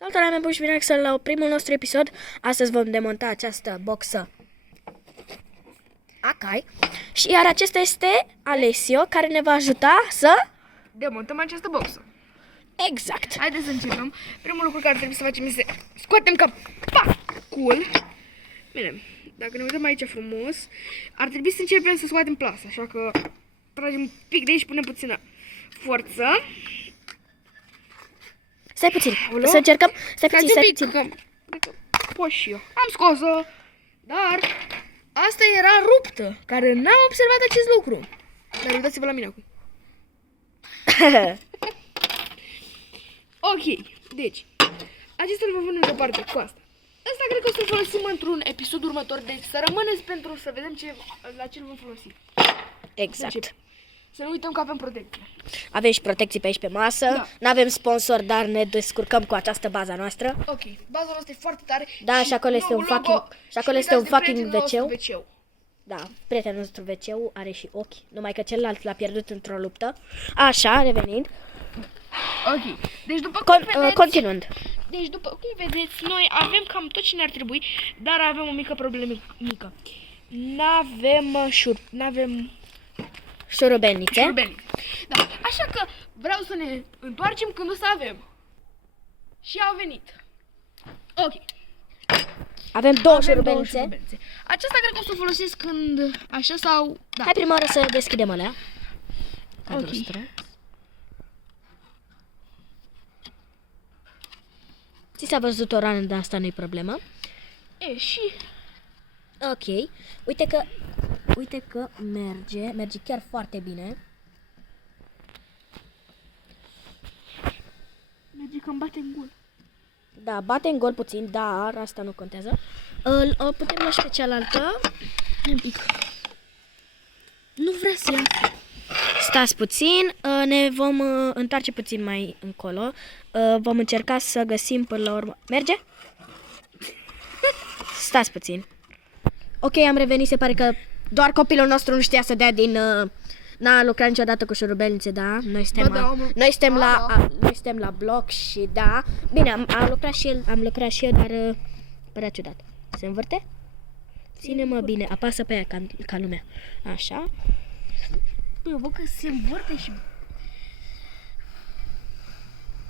Salutare, oameni buni și bine ați la primul nostru episod. Astăzi vom demonta această boxă Akai. Și iar acesta este Alessio, care ne va ajuta să... demontăm această boxă. Exact. Haideți să începem. Primul lucru care trebuie să facem este scoatem capacul. Bine, dacă ne uităm aici frumos, ar trebui să începem să scoatem plasa. Așa că tragem un pic de aici și punem puțină forță. Stai puțin, să încercăm. Stai puțin. Că pot și eu. Am scos-o, dar asta era ruptă, care n-am observat acest lucru. Dar uitați-vă la mine acum. Ok, deci, acesta îl vom pune deoparte cu asta. Asta cred că o să-l folosim într-un episod următor, deci să rămâneți pentru să vedem la ce îl vom folosi. Exact. Să nu uităm că avem protecție. Avem și protecții pe aici pe masă. Da. N-avem sponsor, dar ne descurcăm cu această baza noastră. Ok, baza noastră e foarte tare. Da, și acolo este un noul fucking, logo. și acolo Și este un uitați de fucking prietenul WC. nostru WC-ul. Da, prietenul nostru WC are și ochi, numai că celălalt l-a pierdut într-o luptă. Așa, revenind. Ok, deci după cum vedeți, Continuând. deci după cum vedeți, noi avem cam tot ce ne-ar trebui, dar avem o mică problemă mică. N-avem Șurubelnițe. șurubelnițe. Da, așa că vreau să ne întoarcem când o să avem. Și au venit. Ok. Avem două Avem șurubelnițe. șurubelnițe. Aceasta cred că o să o folosesc când așa sau... Da. Hai prima oară să deschidem alea. Ok. Ți s-a văzut o rană, dar asta nu-i problemă. E, și... Ok. Uite că merge chiar foarte bine. Merge că îmi bate în gol. Da, bate în gol puțin, dar asta nu contează. Îl putem lua și pe cealaltă. Un pic. Nu vrea să ia. Stați puțin, ne vom întoarce puțin mai încolo. Vom încerca să găsim până la urmă. Merge? Stați puțin. Ok, am revenit, se pare că doar copilul nostru nu știa să dea din... N-a lucrat niciodată cu șurubelnițe, da? Noi suntem la bloc și da. Bine, am lucrat și eu, dar părea ciudat. Se învârte? Ține-mă bine, apasă pe ea ca lumea. Așa. Păi, eu văd că se învârte și...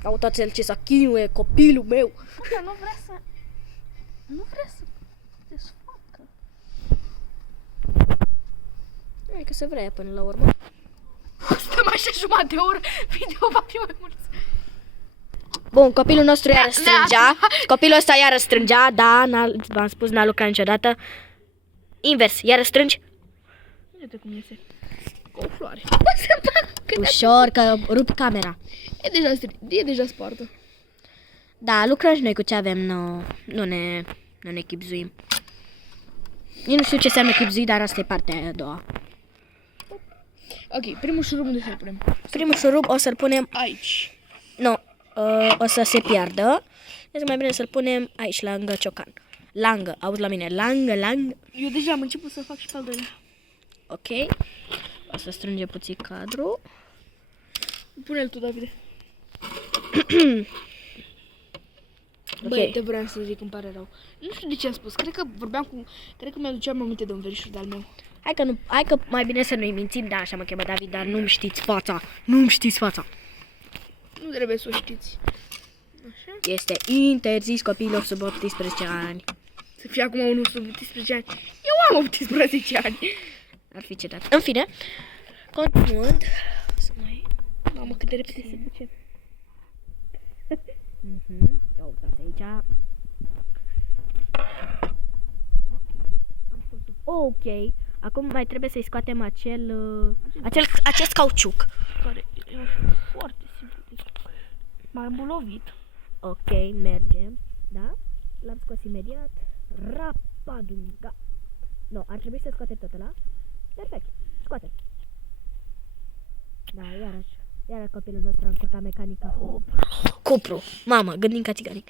Uitați-l ce să chinuie copilul meu. Asta nu vrea să... Nu vrea să desfacă. Hai că se vrea până la urmă. Stăm așa jumătate de oră, video va fi mai mult. Bun, copilul nostru iară strângea. Copilul ăsta iară strângea, da, v-am spus, n-a lucrat niciodată. Invers, iară strângi. Uite cum iese. Cu o floare. Ușor, că rup camera. E deja spartă. Da, lucrăm și noi cu ce avem, nu ne chipzuim. Eu nu știu ce înseamnă chipzui, dar asta e partea aia a doua. Ok, primul șurub unde să-l punem? Primul șurub o să-l punem... Aici. Nu, o să se piardă. Este mai bine să-l punem aici, lângă ciocan. Lângă, auzi la mine, lângă. Eu deja am început să fac și pe al doilea. Ok. O să strângem puțin cadru. Pune-l tu, Davide. Ok. Băi, te vreau să zic, îmi pare rău. Nu știu de ce am spus, cred că mi-aduceam mai multe de un verișor de-al meu. Hai că mai bine să nu-i mințim, da, așa mă cheamă David, dar nu-mi știți fața. Nu-mi știți fața. Nu trebuie să o știți. Așa? Este interzis copiilor sub 18 ani. Să fie acum unul sub 18 ani. Eu am 18 ani. Ar fi ciudat. În fine, continuând. Să mai... Mamă, cât de repede se duce. Ia uitați aici. Ok. Acum mai trebuie să-i scoatem acest cauciuc. Care e foarte simplu. M-am bulovit. Ok, mergem. Da? L-am scos imediat. Rapadunga. Nu, ar trebui să scoatem tot ăla. Perfect. Scoatem. Da, iarăși copilul nostru a încurcat mecanica. Cupru. Mamă, gândim ca țiganii.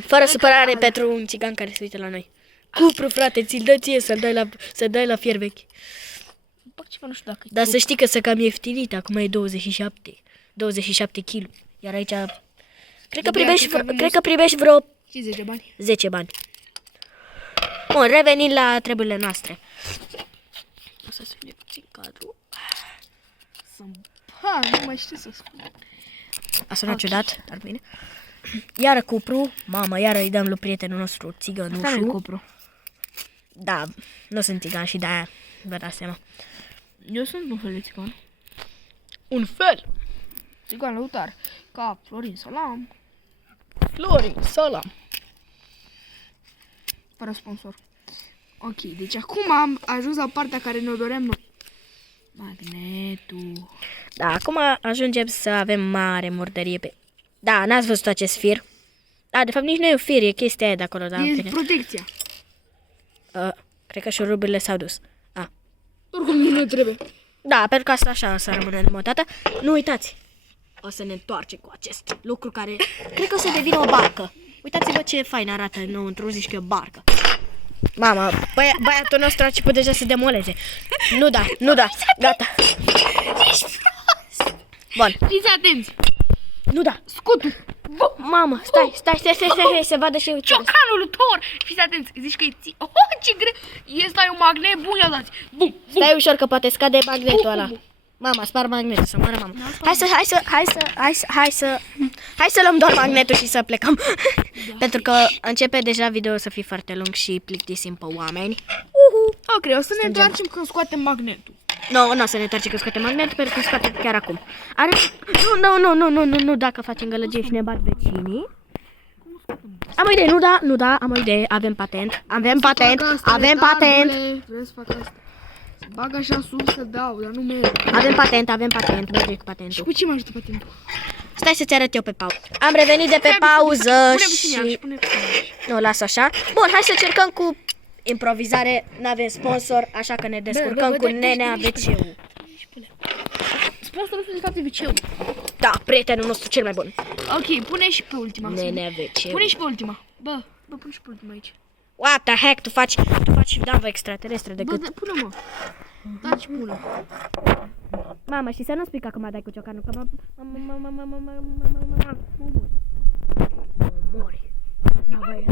Fără supărare pentru un țigan care se uită la noi. Cupru, frate, ți-l dă ție să dai la fier vechi. Bă, ceva nu știu dacă... Dar să știi că s-a cam ieftinit, acum e 27 kg. Iar aici Cred că primești vreo Și 10 bani. 10 bani. Bun, revenind la treburile noastre. O să spune puțin cadru. Nu mai știu să spun. A sunat ciudat, dar bine. Iară cupru. Mamă, iară îi dăm lui prietenul nostru țigănușul. Cupru. Da, nu sunt țigan și de-aia vă dați seama. Eu sunt un fel de țigan. Un fel. Țigan lăutar. Ca Florin Salam. Florin Salam. Fără sponsor. Ok, deci acum am ajuns la partea care ne-o doream noi. Magnetul. Da, acum ajungem să avem mare murdărie pe... Da, n-ați văzut acest fir? Da, de fapt nici nu e un fir, e chestia aia de acolo, da. E protecția. Cred că șuruburile s-au dus. Oricum nu trebuie. Da, pentru că asta așa o să rămână demontată. Nu uitați, o să ne întoarcem cu acest lucru care cred că o să devină o barcă. Uitați-vă ce fain arată înăuntru, zici că e o barcă. Mama, băiatul nostru a început deja să demoleze. Nu da, gata. Ești prost. Bun. Fiți atenți. Nu da. Scutul. Mamă, stai, să vadă și eu. Ciocanul lui Thor. Fiți atenți. Zici că e Oh, ce greu. Este un magnet bun, ia dați. Bum, bum. Stai ușor că poate scade magnetul ăla. Mama, spar magnetul, să moară mama. Hai să luăm doar magnetul și să plecăm. Pentru că începe deja video să fie foarte lung și plictisim pe oameni. Ok, o să ne întoarcem când scoatem magnetul. Nu o să ne întoarcem când scoatem magnetul, pentru că scoatem chiar acum. Nu, dacă facem gălăgie și ne bat vecinii. Am o idee, nu da, am o idee, avem patent. Vreau să fac asta. Să bag așa sus să dau, dar nu merg. Avem patent, merge cu patentul. Și cu ce mă ajută patentul? Stai să-ți arăt eu pe pauză. Am revenit de pe pauză și... Pune Nu, las așa. Bun, hai să cercăm cu improvizare. N-avem sponsor, așa că ne descurcăm cu nenea WC-ul. Sponsorul de fapt e WC-ul. Da, prietenul nostru cel mai bun. Ok, pune și pe ultima. Nenea WC-ul. Pune și pe ultima. Bă, pune și pe ultima aici. What the heck, tu faci navă extraterestră Bă, decât... pune-mă. Taci pune. Mama, și să nu spui că acum dai cu ciocanul, că mori.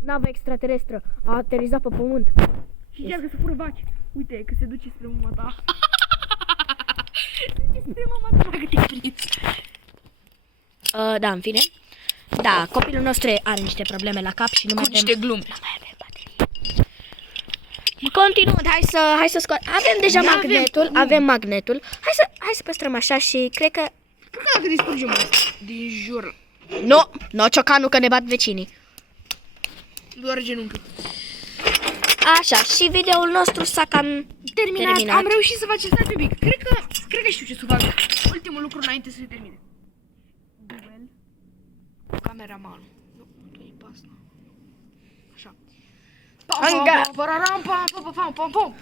Nava extraterestră a aterizat pe pământ. Și încearcă să fură vaci. Uite, că se duce spre mama ta. Se duce spre mama ta, dacă te prins. Da, în fine. Da, copilul nostru are niște probleme la cap și nu mai avem... niște glume. Nu mai avem baterii. Continuând, hai să scoatem. Avem deja avem magnetul. Hai să păstrăm așa și cred că... Cred că dacă distrugem asta din jur. Nu, ciocanul că ne bat vecinii. Doar genunchiul. Așa, și videoul nostru s-a cam terminat. Am reușit să facem stai un pic. Cred că știu ce să fac. Ultimul lucru înainte să se termine. Duel. Cameramanul. Nu e pasă. Așa. Pam, pam, pam, pam, pam, pam, pam, pam, pam.